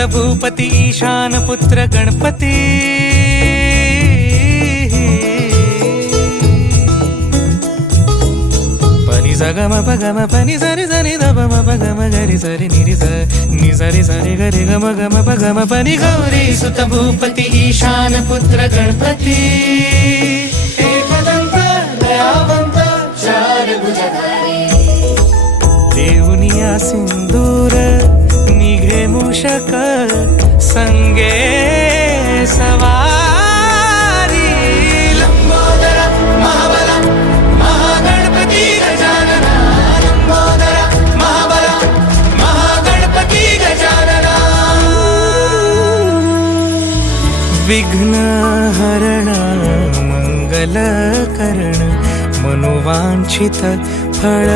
सुत भूपती ईशान पुत्र गणपती पनी सगम पगम पनी सरी सरी दबम पगम गरी सरी निरी नि सरी सरी गरी गम गम पगम पनी गौरी सुत भूपती ईशान पुत्र गणपती एकदंत दयावंत चार भुजधारी देवनिया सिंदूर निघे मूषक संगे सवारी लंबोदर महाबला महागणपती गजानना लंबोदर महाबला महागणपती गजानना विघ्न हरण मंगल करण मनोवांछित फळ